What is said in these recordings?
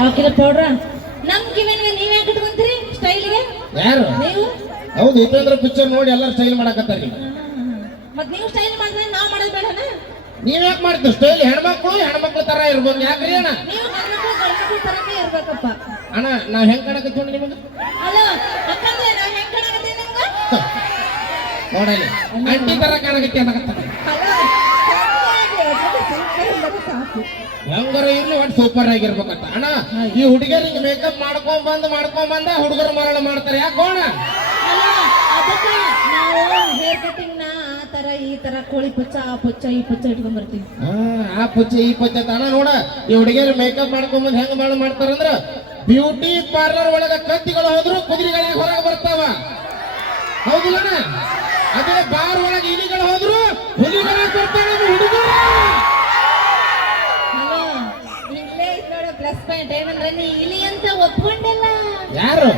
ಹಾಕಿದ ಪೌಡ್ರ ನಮ್ ಕಿವಿನಿಗೆ ನೀವ್ ಯಾಕೆ ಇಟ್ಕೊಂತೀರಿ ಸ್ಟೈಲ್ಗೆ? ಯಾರು ನೀವು ಹೌದು ಉಪೇಂದ್ರ ಪಿಕ್ಚರ್ ನೋಡಿ ಎಲ್ಲರೂ ಸ್ಟೈಲ್ ಮಾಡಕತ್ತಾರ. ಮತ್ ನೀವು ಸ್ಟೈಲ್ ಮಾಡಿದ್ರೆ ನಾವ್ ಮಾಡೋದ್ ಬೇಡನ? ನೀವ್ ಯಾಕೆ ಮಾಡ್ತೀವಿ ಸ್ಟೈಲ್? ಹೆಣ್ಮಕ್ಳು ತರ ಇರ್ಬೋದು. ಯಾಕ್ರಿ ಅಣ್ಣ? ನೀವು ಗಂಡ್ಮಕ್ಳು ಗಂಡ್ಮಕ್ಳು ತರನೇ ಇರ್ಬೇಕಪ್ಪ. ಅಣ್ಣ ನಾವ್ ಹೆಂಗ್ ಕಾಣಕತ್ತೀವಿ ನಿಮಗೆ? ಅಲ್ಲ ಅಕ್ಕಂದ್ರೆ ನಾವ್ ಹೆಂಗ್ ಕಾಣಕತ್ತೀವಿ ನಿಮ್ಗ? ನೋಡಲಿ ಅಂಟಿ ತರ ಕಾಣಕತ್ತಿ ಅನ್ನಕತ್ತ. ಹೆಂಗಾರ ಇರ್ಲಿ ಒಟ್ಟು ಸೂಪರ್ ಆಗಿರ್ಬೇಕಂತ. ಅಣ್ಣ ಈ ಹುಡುಗಿಯರಿಗೆ ಮೇಕಪ್ ಮಾಡ್ಕೊಂಡ್ ಬಂದ ಹುಡುಗರು ಮರಳ ಮಾಡ್ತಾರೆ. ಯಾಕೆ ಗೋಣ? ನಾವು ಹೇರ್ ಕಟಿಂಗ್ ನ ಆ ತರ ಈ ತರ ಕೋಳಿ ಪುಚ್ಚ ಆ ಪುಚ್ಚ ಈ ಪುಚ್ಚ ಇಟ್ಕೊಂಡ್ ಬರ್ತೀವಿ. ಆ ಪುಚ್ಚ ಈ ಪುಚ್ಚ ಅಣ್ಣ ನೋಡ ಈ ಹುಡುಗಿಯರು ಮೇಕಪ್ ಮಾಡ್ಕೊಂಡ್ ಬಂದ್ ಹೆಂಗ್ ಮಾಡ್ತಾರಂದ್ರ ಬ್ಯೂಟಿ ಪಾರ್ಲರ್ ಒಳಗ ಕತ್ತಿಗಳು ಹೋದ್ರು ಕುದುರೆಗಳಿಗೆ ಹೊರಗೆ ಬರ್ತಾವ. ಹೌದಿಲ್ಲ? ಅದೇ ಬಾರ್ ಒಳಗೆ ಇಲಿಗಳು ಹೋದ್ರು ಹುಲಿಗಳ ಬರ್ತಾವ ಹುಡುಗರು. ಪ್ಲಸ್ ಪಾಯಿಂಟ್ ಏನಂದ್ರೆ ನೀ ಇಲಿ ಅಂತ ಒಪ್ಕೊಂಡಲ್ಲ. ಯಾರು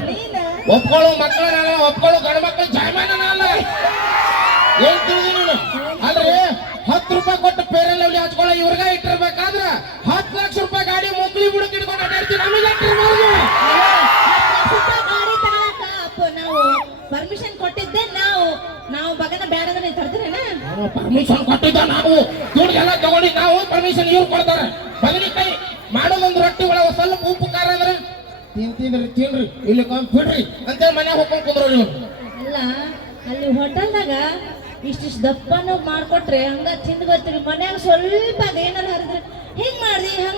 ಒಪ್ಕೊಳ್ಳೋ ಮಕ್ಕಳ ಒಪ್ಕೊಳ್ಳೋ ಗಂಡು ಮಕ್ಕಳು ಜಾಯಮಾನ ಅಲ್ಲ. ಏನ್ ತಿಳಿದಿ ನೀನು? ಆದ್ರೆ 10 ರೂಪಾಯಿ ಕೊಟ್ಟು ಪೇರಲ್ ಲವ್ಲಿ ಹಚ್ಕೊಳ್ಳೋ ಇವ್ರಿಗ ಇಟ್ಟಿರ್ಬೇಕಾದ್ರ 10 ಲಕ್ಷ ರೂಪಾಯಿ ಗಾಡಿ ಮುಕ್ಳಿ ಬುಡಕ್ ಇಟ್ಕೊಂಡು ಅಡ್ಡಾಡ್ತೀವಿ. ನಮಗೆ ಗಾಡಿ ತಗೊಳಕ ಅಪ್ಪ ನಾವು ಪರ್ಮಿಷನ್ ಕೊಟ್ಟಿದ್ದೆ. ನಾವು ಬಗನ ಬೇಡದ ನೀವು ತರ್ತೀರೇನ? ಪರ್ಮಿಷನ್ ಕೊಟ್ಟಿದ್ದ ನಾವು ದುಡ್ಡೆಲ್ಲ ತಗೊಂಡಿ ನಾವು ಪರ್ಮಿಷನ್ ಇವ್ರು ಕೊಡ್ತಾರೆ. ಬದನೆಕಾಯಿ ಮಾಡೋದೊಂದು ರೊಟ್ಟಿ ಒಳಗ ಸ್ವಲ್ಪ ಉಪ್ಪು ಖಾರ ಅಂದ್ರೆ ತಿನ್ರಿ ಇಲ್ಲಿ ಬಿಡ್ರಿ ಅಂತೇಳಿ ಮನ್ಯಾಗ ಹೋಗ್ಕೊಂಡು ಕುಂದ್ರೋರು ಇವ್ರು. ಅಲ್ಲ ಅಲ್ಲಿ ಹೋಟೆಲ್ದಾಗ ಇಷ್ಟಿಷ್ಟು ದಪ್ಪನ ಮಾಡ್ಕೊಟ್ರೆ ಹಂಗ ತಿಂದು ಬರ್ತೀವಿ. ಮನ್ಯಾಗ ಸ್ವಲ್ಪ ಅದೇನಾರ ಹರಿದ್ರೆ ಹಿಂಗ್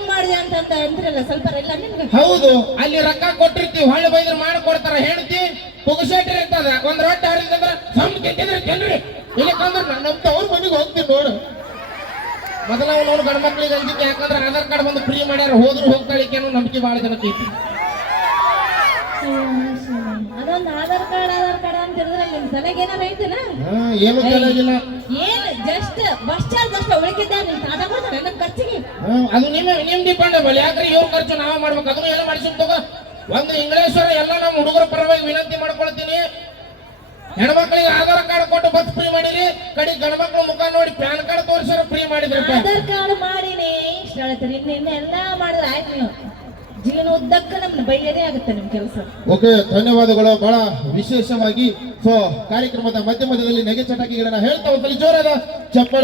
ಮಾಡ್ದಿ ಅಂತ ಅಂದ್ರಲ್ಲ ಸ್ವಲ್ಪ ಇಲ್ಲ ನಿಮ್ಗೆ. ಹೌದು ಅಲ್ಲಿ ರೊಕ್ಕ ಕೊಟ್ಟಿರ್ತೀವಿ ಹೊಳ್ಳಿ ಬೈದ್ರೆ ಮಾಡ್ಕೊಡ್ತಾರ. ಹೆಣ್ತಿ ಪುಗಸೇಟ್ರಿ ಇರ್ತದ ಒಂದ್ ರೊಟ್ಟಿ ಹರಿದ್ರೆ ಸಮ್ ತಿಂತಿದ್ರೆ ತಿನ್ರಿ ಇಲ್ಲಿ ಕಂದ್ರೆ ನಮ್ದು ಅವ್ರ ಮನೆಗೆ ಹೋಗ್ತೀವಿ ನೋಡು. ಮೊದಲ ನೋಡು ಗಂಡು ಮಕ್ಳಿಗೆ ಅಂಜಿಕೆ. ಯಾಕಂದ್ರೆ ಆಧಾರ್ ಕಾರ್ಡ್ ಬಂದು ಫ್ರೀ ಮಾಡ್ಯಾರ. ಹೋದ್ರು ಹೋಗ್ತಾಳಿಕೇನು ನಂಬಿಕೆ ಬಹಳ ಜನಕ್ಕೆ ಐತಿ. ಅದೊಂದು ಆಧಾರ್ ಕಾರ್ಡ್ ಅಂತ ಹೇಳಿದ್ರೆ ನಿಮ್ ತಲೆಗೆ ಏನಾರ ಐತೆನ? ಏನು ಕೇಳಾಗಿಲ್ಲ. ಏನ್ ಜಸ್ಟ್ ಬಸ್ ಚಾರ್ಜ್ ಅಷ್ಟೇ ಉಳಿಕಿದ್ದ ನಿಮ್ ತಾತ ಕೊಡ್ತಾರೆ ನಮ್ ಖರ್ಚಿಗೆ. ಅದು ನಿಮ್ ಡಿಪೆಂಡಬಲ್. ಯಾಕ್ರೆ ಇವ್ರ ಖರ್ಚು ನಾವ್ ಮಾಡ್ಬೇಕು. ಅದನ್ನು ಎಲ್ಲ ಮಾಡಿಸಿ ತಗೋ. ಒಂದು ಇಂಗ್ಲೇಶ್ವರ ಎಲ್ಲ ನಮ್ಮ ಹುಡುಗರ ಪರವಾಗಿ ವಿನಂತಿ ಮಾಡ್ಕೊಳ್ತೀನಿ. ಹೆಣ್ಮಕ್ಳಿಗೆ ಆಧಾರ್ ಕಾರ್ಡ್ ಕೊಟ್ಟು ಬಸ್ ಫ್ರೀ ಮಾಡಿರಿ. ಕಡೆ ಗಂಡು ಮಕ್ಳು ಮುಖ ನೋಡಿ ಪ್ಯಾನ್ ಕಾರ್ಡ್ ತೋರಿಸಿರ ಫ್ರೀ ಮಾಡಿದ್ರಿ. ಆಧಾರ್ ಕಾರ್ಡ್ ಮಾಡಿನಿ ಇಷ್ಟ ಹೇಳ್ತಾರೆ. ಇನ್ನೆಲ್ಲ ಮಾಡಿದ್ರೆ ಆಯ್ತು. ನೀವು ಜೀವನ ಉದ್ದಕ್ಕ ನಮ್ನ ಬೈಯದೇ ಆಗುತ್ತೆ ನಿಮ್ ಕೆಲಸ. ಓಕೆ ಧನ್ಯವಾದಗಳು. ಬಹಳ ವಿಶೇಷವಾಗಿ ಸೊ ಕಾರ್ಯಕ್ರಮದ ಮಧ್ಯದಲ್ಲಿ ನೆಗೆ ಚಟಾಕಿಗಳನ್ನ ಹೇಳ್ತಾ ಹೋಗ್ತಾರೆ. ಜೋರಾದ ಚಪ್ಪಾಳೆ.